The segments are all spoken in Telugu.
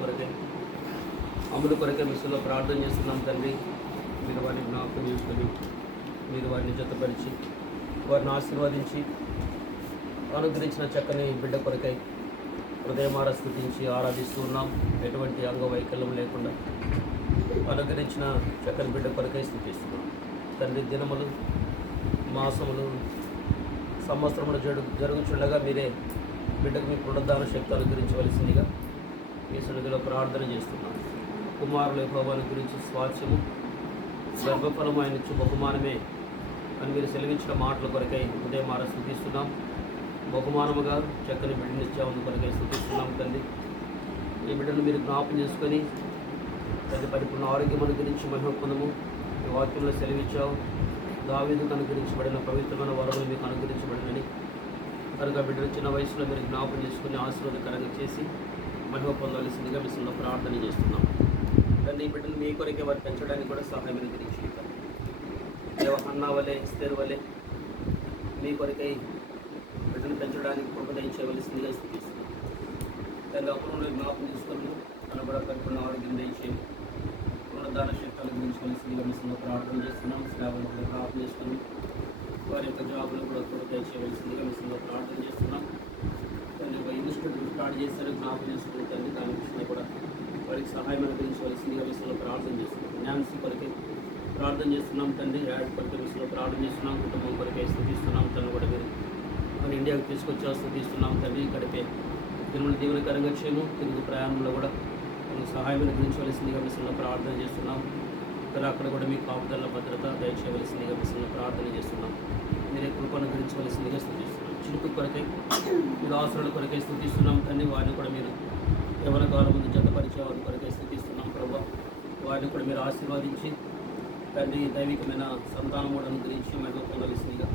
కొరకై అమలు కొరకై విషయంలో ప్రార్థన చేస్తున్నాం తండ్రి. మీరు వారిని జ్ఞాపకం చేసుకొని మీరు వారిని జతపరిచి వారిని ఆశీర్వదించి అనుగ్రహించిన చక్కని బిడ్డ కొరకై హృదయమార స్థుతించి ఆరాధిస్తూ ఉన్నాం. ఎటువంటి అంగవైకల్యం లేకుండా అనుగ్రహించిన చక్కని బిడ్డ కొరకై స్థుతిస్తున్నాం తండ్రి. దినములు మాసములు సంవత్సరములు జరుగుచుండగా మీరే బిడ్డకు మీ పునరుద్ధాన శక్తి అనుగ్రహించవలసిందిగా మీ సన్నిధిలో ప్రార్థన చేస్తున్నాం. కుమారుల యెహోవాను గురించి స్వాస్థ్యము గర్భఫలము ఆయన ఇచ్చు బహుమానమే అని మీరు సెలవించిన మాటల కొరకై ఉదయమార స్థుతిస్తున్నాం. బహుమానముగా చక్కని బిడ్డనిచ్చాము కొరకై స్థుతిస్తున్నాం తండ్రి. ఈ బిడ్డను మీరు జ్ఞాపం చేసుకొని తండ్రి పరిపూర్ణ ఆరోగ్యం అనుగ్రహించి మహిమ పొందము. ఈ వాక్యంలో సెలవిచ్చావు, దావీదుకు అనుగ్రహించబడిన పవిత్రమైన వరములు మీకు అనుగ్రహించబడినని. కనుక బిడ్డను చిన్న వయసులో మీరు జ్ఞాపం చేసుకుని ఆశీర్వాదకరంగా చేసి మహిమ పొందవలసిందిగా విషయంలో ప్రార్థన చేస్తున్నాం తండ్రి. ఈ బిడ్డను మీ కొరకే వారు పెంచడానికి కూడా సహాయం అనుగ్రహించి హన్నా వలె ఎస్తేరు వలె మీ కొరకై బిడ్డను పెంచడానికి కృపదయించవలసిందిగా స్థితిస్తున్నాం తండ్రి. అప్పుడు జ్ఞాపం చేసుకొని తన కూడా పరిపూర్ణ ఆరోగ్యం దయచేసి పునరుద్ధాన శక్తి అనుగ్రహించవలసిందిగా విషయంలో ప్రార్థన చేస్తున్నాం. సేవలు కూడా ప్రార్థన చేస్తున్నాం. వారి యొక్క జాబులు కూడా చేయవలసిందిగా విషయంలో ప్రార్థన చేస్తున్నాం తండ్రి. ఒక ఇన్స్టిట్యూట్ స్టార్ట్ చేస్తారు, జ్ఞాపకం చేసుకుని తండ్రి. దాని విషయంలో కూడా వారికి సహాయం అనుగ్రహించవలసిందిగా విషయంలో ప్రార్థన చేస్తున్నాం. న్యాన్సీ కొరకే ప్రార్థన చేస్తున్నాం తండ్రి. యాడ్ కొరకే విషయంలో ప్రార్థన చేస్తున్నాం. కుటుంబం కొరకే స్థుతిస్తున్నాం తండ్రి. కూడా మీరు మన ఇండియాకు తీసుకొచ్చా స్థుతిస్తున్నాం తండ్రి. గడిపే తిరుమల దీవెనకరంగా చేయము. తిరుగు ప్రయాణంలో కూడా మనకు సహాయం అనుగ్రహించవలసిందిగా విషయంలో ప్రార్థన చేస్తున్నాం. అక్కడ కూడా మీ కాపుదల భద్రత దయచేయవలసిందిగా విషయంలో ప్రార్థన చేస్తున్నాం. మీరే కృపను గురించవలసిందిగా స్థుతిస్తున్నాం. చిరుకు కొరకై మీరు ఆశ్రయాల కొరకై స్థుతిస్తున్నాం తండ్రి. వారిని కూడా మీరు యవ్వన కాలం ముందు జతపరిచే వారి కొరకై స్థుతిస్తున్నాం ప్రభా. వారిని కూడా మీరు ఆశీర్వదించి తండ్రి దైవికమైన సంతానం కూడా అనుగ్రహించి మహిమ పొందవలసిందిగా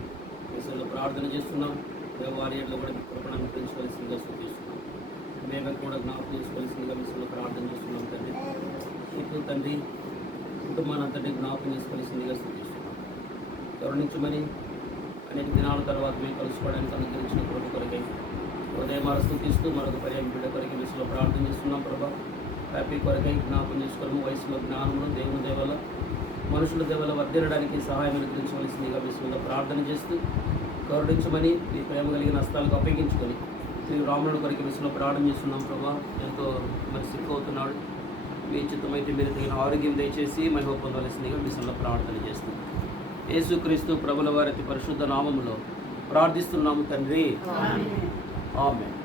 విషయంలో ప్రార్థన చేస్తున్నాం. వారి ఏళ్ళలో కూడా మీ కృపను అనుగ్రహించవలసిందిగా స్థుతిస్తున్నాం. మేము కూడా జ్ఞాపకం చేసుకోవలసిందిగా విషయంలో ప్రార్థన చేస్తున్నాం తండ్రి. ఇప్పుడు తండ్రి కుటుంబాన్ని అంతటి జ్ఞాపకం చేసుకోవాల్సిందిగా స్థుతిస్తున్నాం. కరుణించమని అనేక దినాల తర్వాత మేము కలుసుకోవడానికి అనుగ్రహించిన కృప కొరకై ఉదయమార స్థుతిస్తూ మరొక పర్యాయం బిడ్డ కొరకై విషయంలో ప్రార్థన చేస్తున్నాం ప్రభా. హ్యాపీ కొరకై జ్ఞాపకం చేసుకోవడము వయసులో జ్ఞానములు దేవుని దేవల మనుషుల దేవల వర్ధిల్లడానికి సహాయం అనుగ్రహించవలసిందిగా విషయంలో ప్రార్థన చేస్తూ కరుణించమని మీ ప్రేమ కలిగిన హస్తాలకు అప్పగించుకొని శ్రీ రాముడి కొరకై విషయంలో ప్రార్థన చేస్తున్నాం ప్రభా. ఎంతో మరి సిక్ అవుతున్నాడు. మీ చిత్తమైతే మీరు తగిన ఆరోగ్యం దయచేసి మహిమ పొందవలసిందిగా విషయంలో ప్రార్థన చేస్తున్నాం. యేసుక్రీస్తు ప్రభుల వారి పరిశుద్ధ నామములో ప్రార్థిస్తున్నాము తండ్రి. ఆమేన్.